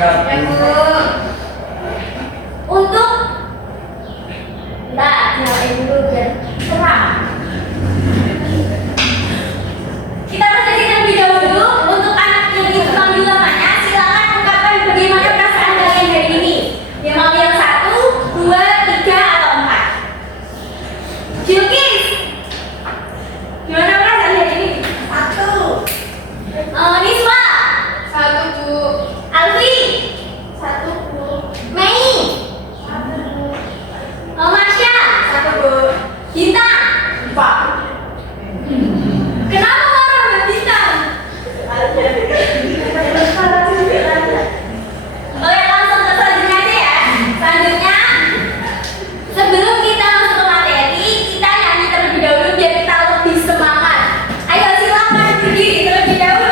Ya, Bu. Untuk nyalain dulu biar terang. Kita presentasikan video dulu. Untuk anak yang dipanggil namanya, silakan ungkapkan bagaimana perasaan kalian hari ini. Dia mau yang 1, 2, 3 atau 4. Jukis, gimana perasaan hari ini? 1. Niswa, 1, Bu. Alfi, 1, Bu. Mei, 1, Bu. Marsha, 1, Bu. Bintang. 4. Kenapa marah Bintang? Oke, langsung ke selanjutnya aja ya. Selanjutnya, sebelum kita masuk ke materi, kita nyanyi terlebih dahulu biar kita lebih semangat. Ayo silakan berdiri terlebih dahulu.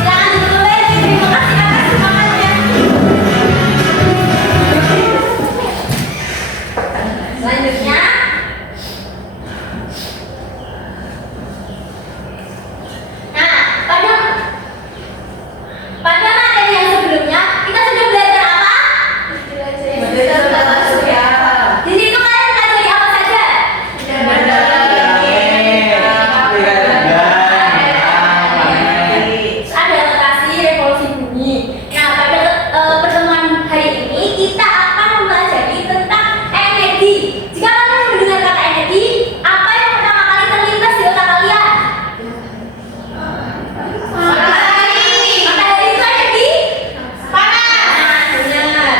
Silakan dulu, terima kasih atas semangatnya. Selanjutnya, pada materi yang sebelumnya kita sudah belajar apa? Belajar tata surya. Di situ kalian pelajari apa saja? Ada rotasi revolusi bumi. Nah, pada pertemuan hari ini kita akan mempelajari tentang energi. Jika kalian mendengar kata energi, apa yang pertama kali terlintas di otak kalian? Matahari. Matahari itu energi panas. Benar.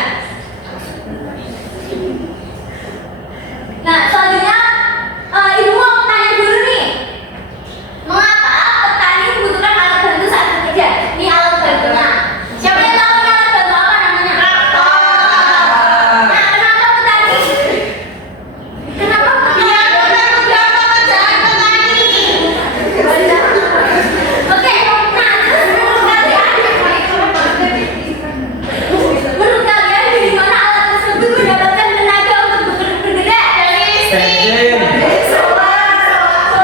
Nah, selanjutnya ibu mau tanya dulu nih. Mengapa petani membutuhkan alat bantu saat bekerja? Ini alat bantunya. Siapa yang tahu ini alat bantu apa namanya? Traktor. Nah, kenapa petani? Kenapa petani? Biar mudah pekerjaan petani. Oke, nah terus menurut kalian dari mana alat tersebut mendapatkan tenaga untuk bergerak? Dari listrik. Dari solar.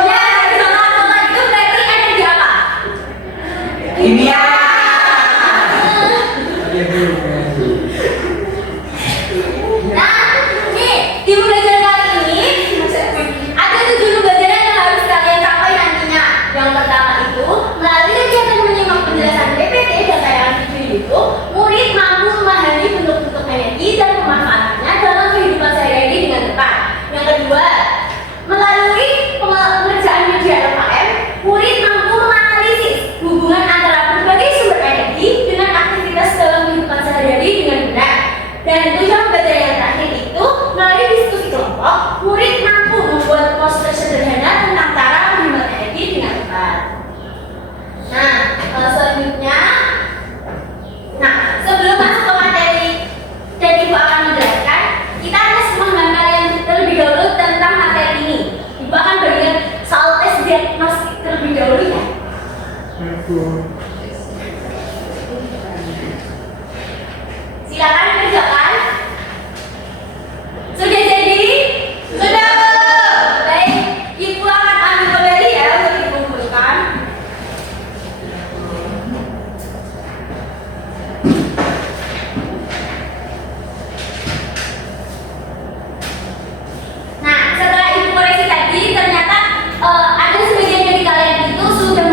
Ya, dari solar. Solar itu berarti energi apa? Kimia. Nah, nih di pembelajaran kali ini ada 7 pembelajaran yang harus kalian capai nantinya. Yang pertama itu melalui kegiatan menyimak penjelasan PPT dan tayangan video itu, murid mampu memahami bentuk-bentuk energi dan pemanfaatannya dalam kehidupan sehari-hari dengan tepat. Yang kedua, melalui pengerjaan media LKM, murid mampu menganalisis hubungan antara berbagai sumber energi dengan aktivitas dalam kehidupan sehari-hari dengan benar. Dan tujuan pembelajaran yang terakhir itu, melalui diskusi kelompok, murid mampu membuat poster sederhana tentang cara menghemat energi dengan tepat. Nah, selanjutnya, sebelum masuk ke materi dan Ibu akan menjelaskan, kita harus mengenal kalian terlebih dahulu tentang materi ini. Ibu akan berikan soal tes diagnostik terlebih dahulu ya. Silakan kerjakan. Sudah jadi? Sudah, Bu. Baik, Ibu akan ambil kembali ya untuk dikumpulkan. Nah, setelah Ibu koreksi tadi, ternyata ada sebagian dari kalian itu sudah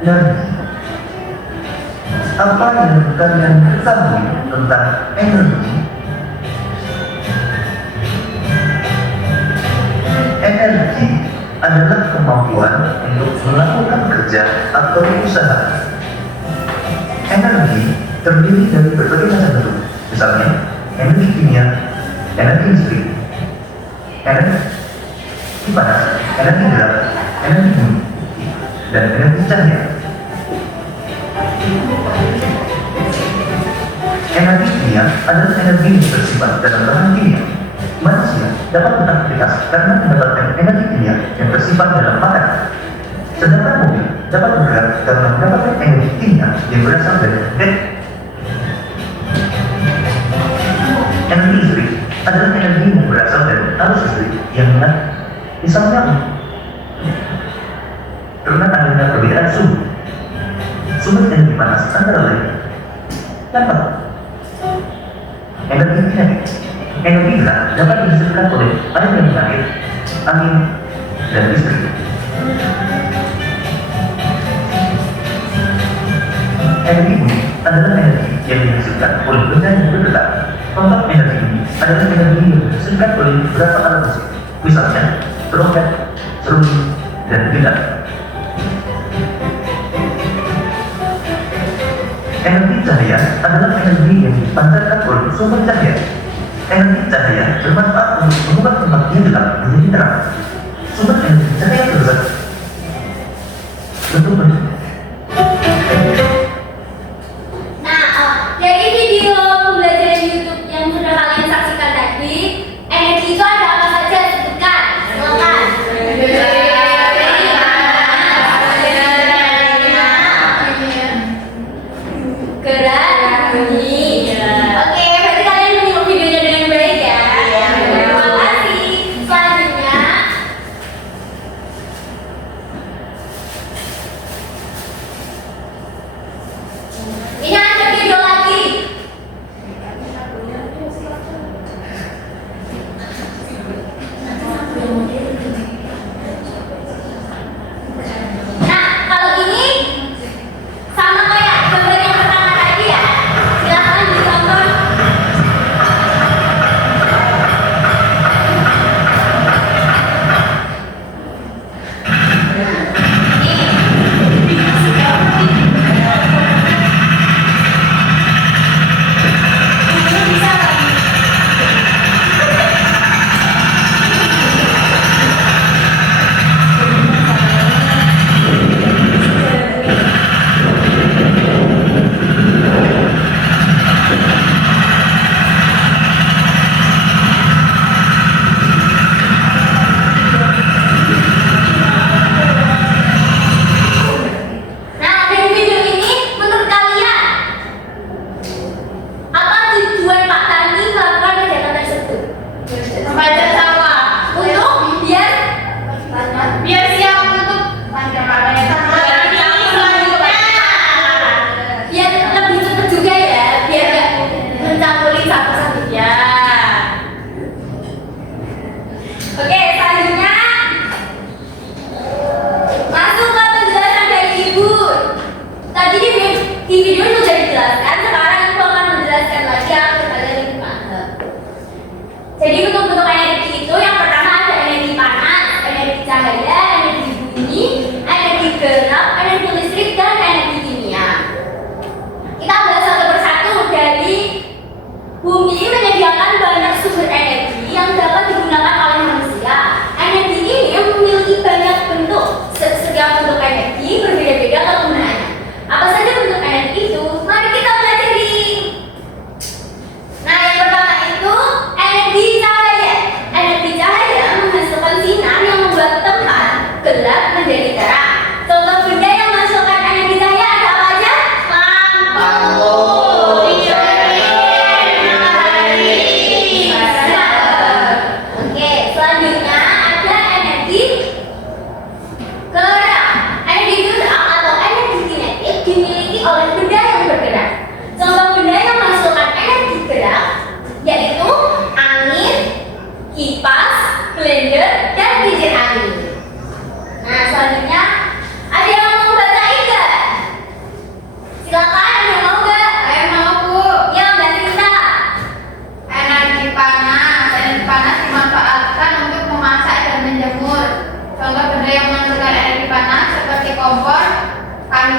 learning. Apa yang kalian ketahui tentang energi? Energi adalah kemampuan untuk melakukan kerja atau usaha. Energi terdiri dari berbagai macam bentuk, misalnya energi kimia, energi listrik, energi panas, energi gelap, energi bumi, dan energi cahaya. Energi kimia adalah energi yang bersifat dalam bahan kimia. Manusia dapat beraktivitas karena mendapatkan energi kimia yang bersifat dalam makanan. Sedangkan mobil dapat bergerak karena mendapatkan energi kimia yang berasal dari baterai. Energi listrik adalah energi yang berasal dari arus listrik yang mengalir. Misalnya, karena adanya perbedaan suhu, sumber energi panas antara lain dapat energi kinetik. Energi gerak dapat dihasilkan oleh air yang mengalir, angin, dan listrik. Energi bumi adalah energi yang dihasilkan oleh benda yang bergerak. Contoh energi bumi adalah energi yang dihasilkan oleh beberapa alat musik, misalnya trompet, seruling, dan gitar. Energi cahaya adalah energi yang dipancarkan oleh sumber cahaya. Energi cahaya bermanfaat untuk mengubah tempat yang gelap menjadi terang. Sumber energi cahaya tersebut bentuk-bentuk. Dari video pembelajaran YouTube yang sudah kalian saksikan tadi, energi itu ada apa saja? Sebutkan. Silakan. Gerak, bunyi. Oke, berarti kalian menyimak videonya dengan baik ya. Terima kasih. Selanjutnya,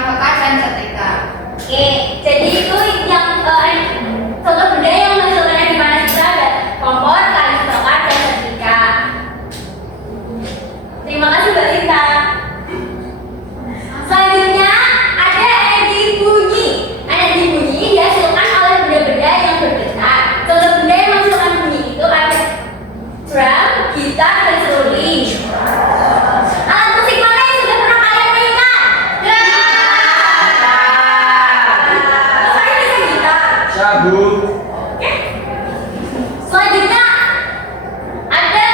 pekat dan setrika. Oke, jadi itu yang contoh benda yang menghasilkan energi panas itu ada kompor, kayu bakar, dan setrika. Terima kasih Mbak Sinta. Selanjutnya ada energi bunyi. Energi bunyi dihasilkan oleh benda-benda yang bergetar. Contoh benda yang menghasilkan bunyi itu ada drum, gitar, dan seruling. Alat musik mana yang sudah pernah kalian mainkan? Saya bisa gitar. Cabut. Oke. Selanjutnya ada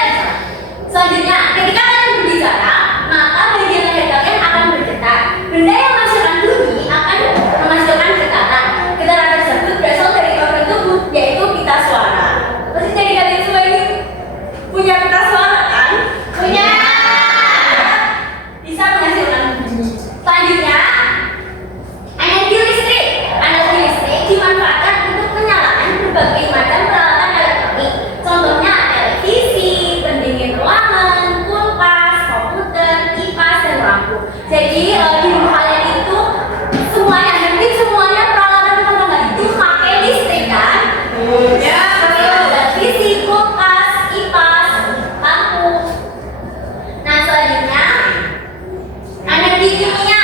selanjutnya ketika kalian berbicara maka bagian leher kalian akan bergetar. Benda yang menghasilkan bunyi akan menghasilkan getaran. Getaran tersebut berasal dari organ tubuh yaitu pita suara. Pasti dari kalian semua ini punya pita suara kan? Punya. Bisa menghasilkan bunyi. Selanjutnya energi listrik. Energi listrik dimanfaatkan untuk menyalakan berbagai macam peralatan elektronik. Contohnya televisi, pendingin ruangan, kulkas, komputer, kipas, dan lampu. Jadi di rumah kalian itu semuanya, hampir semuanya peralatan rumah tangga itu pakai listrik kan? Ya, Televisi, kulkas, kipas, lampu. Nah selanjutnya energi kimia.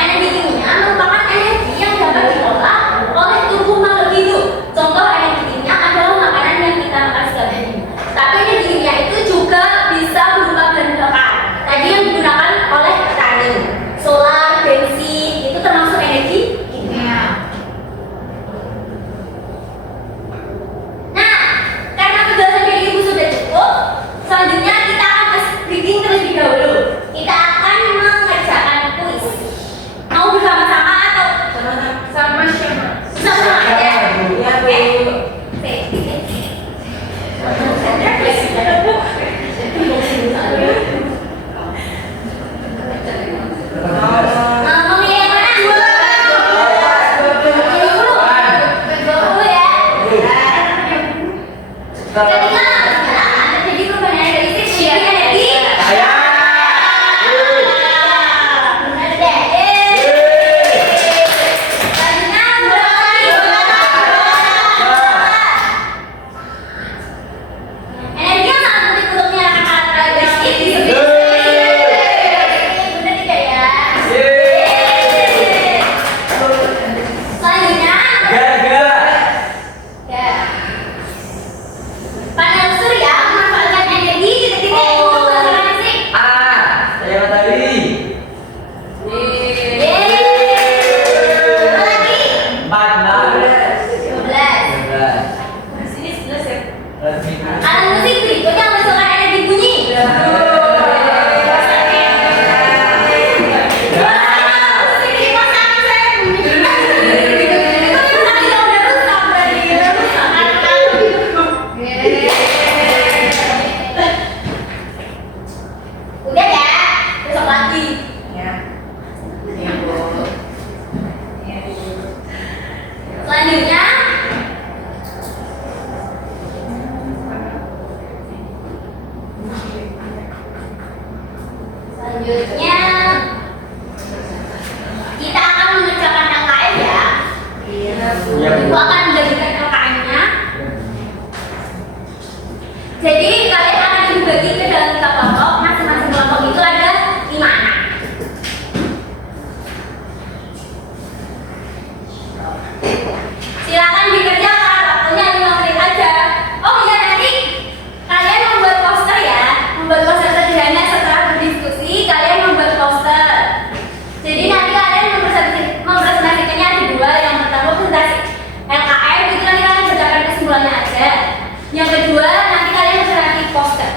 Energi kimia merupakan energi yang dapat diolah oleh tubuh makhluk hidup. Contoh energi kimia adalah makanan yang kita makan setiap hari. Tapi energi kimia itu juga bisa berupa bahan bakar. Tadi yang digunakan oleh petani, solar, bensin, itu termasuk energi kimia. Nah, karena penjelasan dari ibu sudah cukup, selanjutnya kita akan briefing terlebih dahulu. Kita akan mengerjakan kuis. Mau bersama-sama atau sama siapa? sama-sama aja? Ya, Oke. Bu. Oke. Memilih yang mana? 20 ya. Ketika terjadi perubahan energi listrik menjadi energi Saya. benar deh. Selanjutnya energi yang sangat penting untuk menyalakan alat listrik disebut benar tidak ya? Selanjutnya Gara-gara. ya. Panel surya memanfaatkan energi titik-titik untuk menghasilkan listrik. Saya matahari. Yeay. Apa lagi? 12. Sini 11 ya. Alat musik berikutnya menghasilkan energi bunyi. Musik di pasangan saya bunyi. Itu misalnya udah rusak berarti udah rusak. Udah ya, besok lagi. Ya. Iya, Bu. Iya, Bu. Selanjutnya Selanjutnya kita akan mengerjakan LKM ya. Iya, Bu. Iya, Bu. Ibu akan membagikan LKM-nya. Jadi kalian akan dibagi ke dalam 3 kelompok. Masing-masing kelompok itu ada 5 anak. Silakan dikerjakan, waktunya 5 menit aja. Oh iya, nanti kalian membuat poster ya. Membuat poster sederhana setelah berdiskusi, kalian membuat poster. Jadi nanti kalian mempresentasikannya ada 2. Yang pertama presentasi LKM, itu nanti kalian berdasarkan kesimpulannya aja. Yang kedua nanti kalian presentasi poster.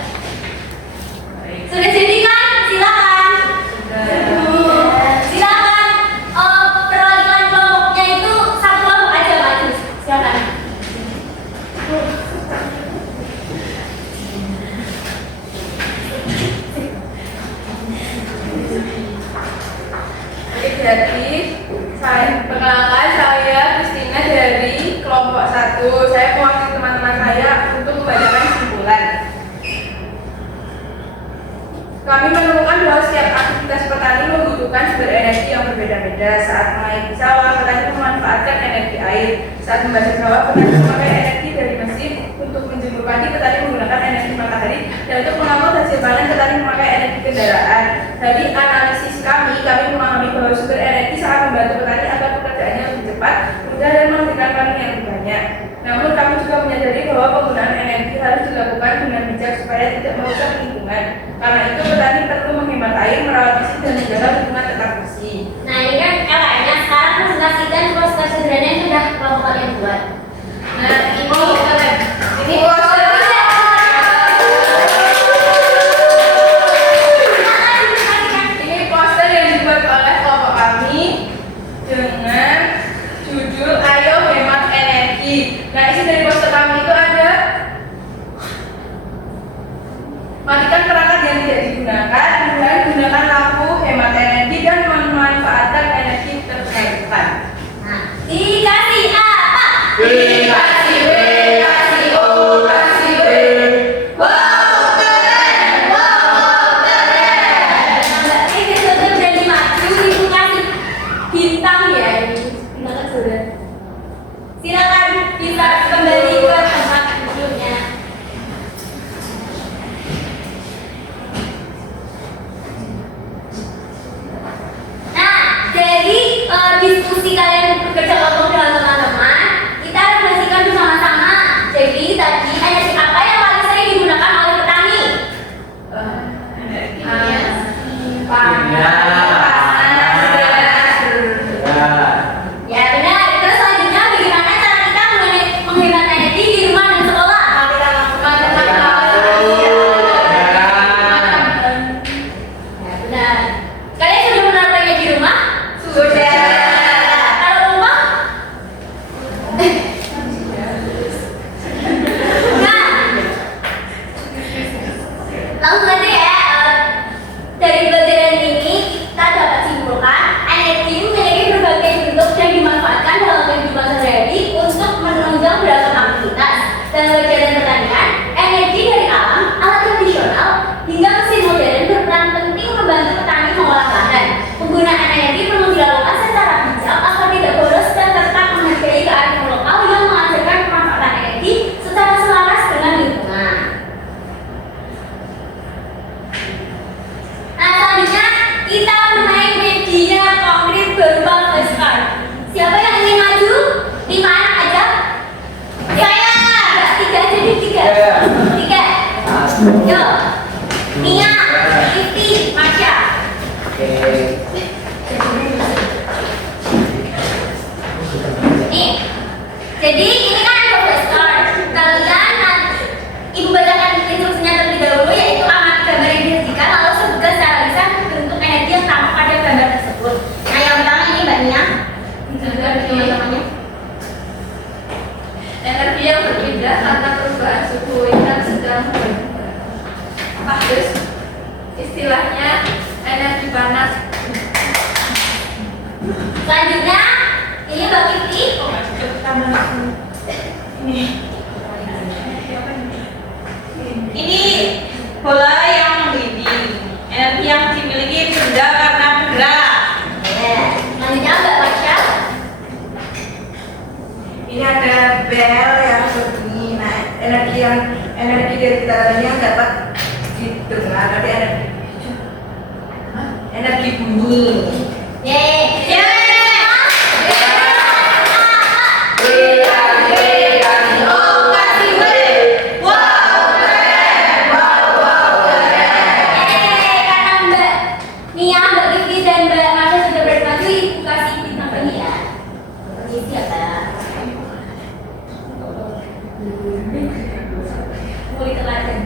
Sudah jadi kan? Silakan. Silakan. Perwakilan kelompoknya itu 1 kelompok aja maju. Silakan. Oke, jadi perkenalkan saya Kristina dari kelompok 1. Saya mewakili teman-teman saya untuk membacakan kesimpulan. Kami menemukan bahwa setiap aktivitas petani membutuhkan sumber energi yang berbeda-beda. Saat mengairi sawah, petani memanfaatkan energi air. Saat membasah sawah, petani memakai energi dari mesin. Untuk menjemur padi, petani menggunakan energi matahari. Dan untuk mengangkut hasil panen, petani memakai energi kendaraan. Dari analisis kami memahami bahwa sumber energi sangat membantu petani agar pekerjaannya lebih cepat, mudah, dan menghasilkan panen yang lebih banyak. Namun kami juga menyadari bahwa penggunaan energi harus dilakukan dengan bijak supaya tidak merusak lingkungan. Karena itu petani perlu menghemat air, merawat mesin, dan menjaga lingkungan tetap bersih. Nah ini kan LN-nya sekarang presentasikan proses sederhana yang sudah kelompok kalian buat. Nah, ini ini poster yang dibuat oleh kelompok kami dengan judul Ayo Hemat Energi. Nah, isi dari poster kami itu ada: matikan perangkat yang tidak digunakan, kemudian gunakan lampu, hemat energi, dan memanfaatkan energi terbarukan. Nah, dikasih apa? Kasih B, kasih O, kasih B. Wow, keren! Wow, keren! Mbak ini sudah berani maju, ibu kasih bintang ya ini. Bintang kan sudah. Silakan bisa kembali ke tempat duduknya. Nah, jadi diskusi kalian bekerja kelompok dengan teman-teman, kita refleksikan bersama-sama. Jadi tadi energi apa yang paling sering digunakan oleh petani? Energi Ya benar. Terus selanjutnya bagaimana cara kita menghemat energi di rumah dan sekolah? Ya benar. Kalian sudah menerapkannya di rumah? Sudah. Kalau rumah? Nah, langsung saja ya. Dari pelajaran ini kita dapat simpulkan energi memiliki berbagai bentuk yang dimanfaatkan dalam kehidupan sehari-hari untuk menunjang beragam aktivitas. Dan pelajaran pertanian, energi dari alam, alat tradisional, hingga mesin modern berperan penting membantu petani mengolah lahan. Penggunaan energi perlu dilakukan secara bijak agar tidak boros dan tetap menghargai kearifan lokal yang mengajarkan pemanfaatan energi secara selaras dengan lingkungan. Nah, selanjutnya kita bermain media konkret berupa flashcard. Siapa yang ingin maju? 5 anak aja? Saya! 3 aja deh, 3. Saya. 3. Yo. Mia, Rifty, Masya. Nih, jadi ini kan ada flashcard. Kalian ibu bacakan instruksinya terlebih dahulu, yaitu amati gambar yang disajikan, lalu sebutkan secara lisan bentuk energi yang tampak pada gambar tersebut. Nah, yang pertama ini Mbak Nia. Teman-temannya. Energi yang berpindah karena perubahan suhu yang sedang berubah. Terus istilahnya energi panas. Selanjutnya ini Mbak Kiki. Ini bola yang menggelinding. Energi yang dimiliki benda karena bergerak. Ya. Selanjutnya Mbak Masya. Ini ada bel yang berbunyi. Nah, energi dari getarannya dapat didengar. Nanti energi bunyi. Yeay. Karena Mbak Nia, Mbak Kiki, dan Mbak Masya sudah bermaju, ibu kasih bintang ini ya. Ini siapa? Mulai teladan.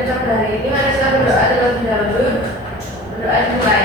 episode hari ini. Mari kita berdoa terlebih dahulu. Berdoa dimulai.